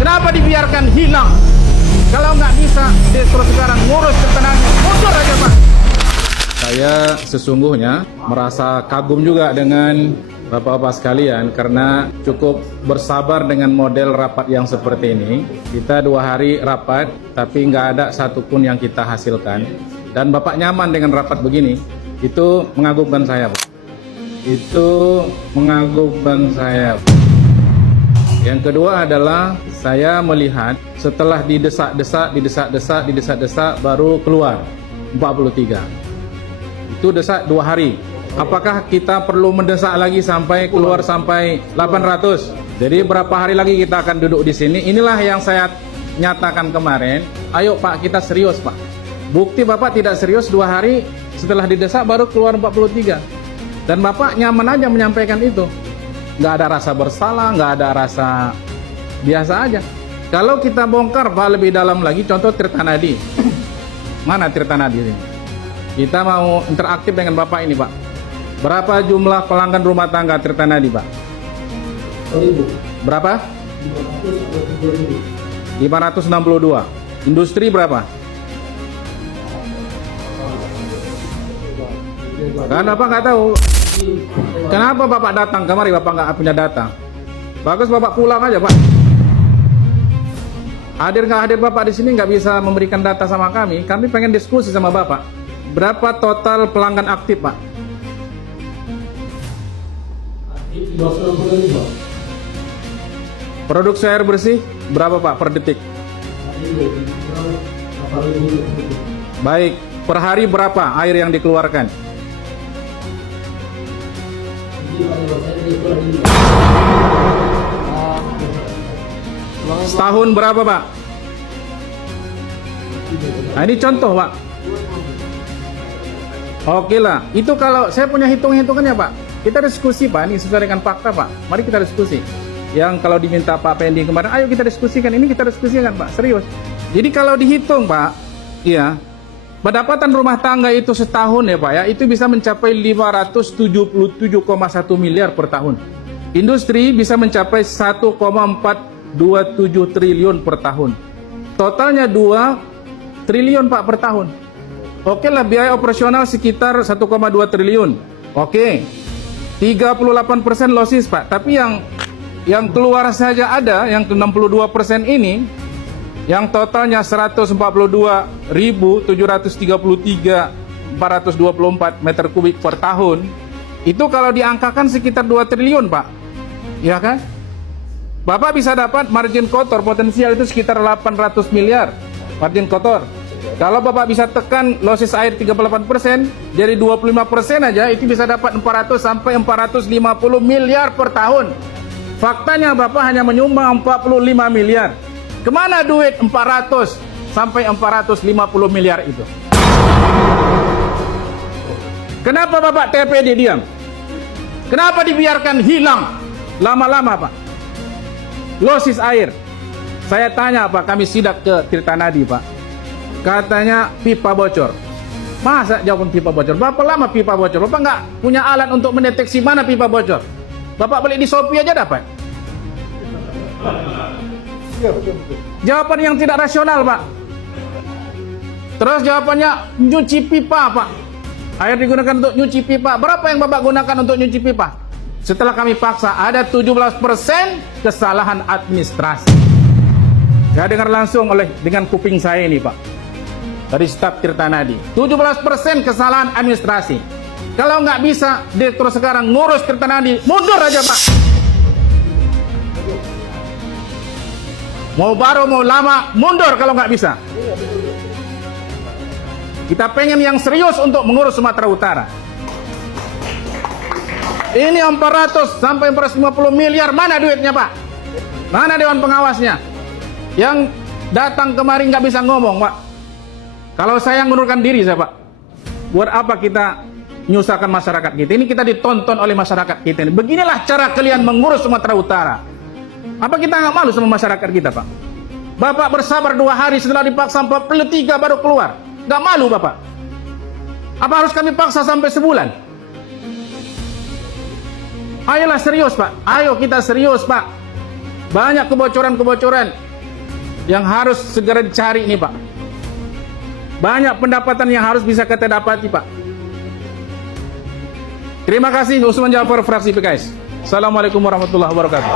Kenapa dibiarkan hilang? Kalau nggak bisa, terus sekarang ngurus ketenangan, mundur aja Pak. Saya sesungguhnya merasa kagum juga dengan Bapak-bapak sekalian karena cukup bersabar dengan model rapat yang seperti ini. Kita 2 hari rapat, tapi nggak ada satupun yang kita hasilkan. Dan Bapak nyaman dengan rapat begini, itu mengagumkan saya, Pak. Itu mengagumkan saya. Yang kedua adalah saya melihat setelah didesak-desak baru keluar 43. Itu desak 2 hari. Apakah kita perlu mendesak lagi sampai keluar sampai 800? Jadi berapa hari lagi kita akan duduk di sini? Inilah yang saya nyatakan kemarin. Ayo Pak, kita serius Pak. Bukti Bapak tidak serius 2 hari setelah didesak baru keluar 43. Dan Bapak nyaman aja menyampaikan itu. Nggak ada rasa bersalah, nggak ada rasa biasa aja. Kalau kita bongkar Pak lebih dalam lagi, contoh Tirta Nadi. Mana Tirta Nadi ini? Kita mau interaktif dengan Bapak ini Pak. Berapa jumlah pelanggan rumah tangga Tirta Nadi Pak? 1.000. Berapa? 562.000. 562. Industri berapa? Kan Bapak nggak tahu. Kenapa Bapak datang kemari? Bapak nggak punya data. Bagus Bapak pulang aja Pak. Hadir nggak hadir Bapak di sini nggak bisa memberikan data sama kami. Kami pengen diskusi sama Bapak. Berapa total pelanggan aktif Pak? 265. Produksi air bersih berapa Pak per detik? Baik, per hari berapa air yang dikeluarkan? Setahun berapa Pak? Nah, ini contoh Pak. Oke lah, itu kalau saya punya hitung-hitungannya Pak. Kita diskusi Pak, ini sesuai dengan fakta Pak. Mari kita diskusi. Yang kalau diminta Pak Pendi kemarin, ayo kita diskusikan. Ini kita diskusikan Pak, serius. Jadi kalau dihitung Pak, ya, pendapatan rumah tangga itu setahun ya Pak ya, itu bisa mencapai 577,1 miliar per tahun. Industri bisa mencapai 1,427 triliun per tahun. Totalnya 2 triliun Pak per tahun. Oke lah, biaya operasional sekitar 1,2 triliun. Oke. 38% losses Pak. Tapi yang keluar saja ada yang 62% ini yang totalnya 142.733.424 meter kubik per tahun. Itu kalau diangkakan sekitar 2 triliun Pak. Ya kan? Bapak bisa dapat margin kotor potensial itu sekitar 800 miliar margin kotor. Kalau Bapak bisa tekan losses air 38%, jadi 25% aja itu bisa dapat 400 sampai 450 miliar per tahun. Faktanya Bapak hanya menyumbang 45 miliar. Kemana duit 400 sampai 450 miliar itu? Kenapa Bapak TPD diam? Kenapa dibiarkan hilang lama-lama Pak? Losses air. Saya tanya Pak, kami sidak ke Tirta Nadi Pak. Katanya pipa bocor. Masa jawaban pipa bocor? Berapa lama pipa bocor? Bapak nggak punya alat untuk mendeteksi mana pipa bocor? Bapak beli di Shopee aja dapat. Jawaban yang tidak rasional Pak. Terus jawabannya nyuci pipa Pak. Air digunakan untuk nyuci pipa. Berapa yang Bapak gunakan untuk nyuci pipa? Setelah kami paksa ada 17% kesalahan administrasi. Saya dengar langsung dengan kuping saya ini Pak. Dari staf Tirta Nadi 17% kesalahan administrasi. Kalau nggak bisa direktur sekarang ngurus Tirta Nadi, mundur aja Pak. Mau baru mau lama, mundur kalau nggak bisa. Kita pengen yang serius untuk mengurus Sumatera Utara. Ini 400 sampai 450 miliar, mana duitnya Pak? Mana Dewan Pengawasnya? Yang datang kemarin nggak bisa ngomong Pak. Kalau saya mengundurkan diri saya Pak, buat apa kita nyusahkan masyarakat kita? Ini kita ditonton oleh masyarakat kita ini. Beginilah cara kalian mengurus Sumatera Utara. Apa kita nggak malu sama masyarakat kita Pak? Bapak bersabar 2 hari setelah dipaksa 43 baru keluar. Nggak malu Bapak? Apa harus kami paksa sampai sebulan? Ayolah serius Pak. Ayo kita serius Pak. Banyak kebocoran-kebocoran. yang harus segera dicari nih Pak. Banyak pendapatan yang harus bisa kita dapati Pak. Terima kasih. Usman Jafar, fraksi PKS. Assalamualaikum warahmatullahi wabarakatuh.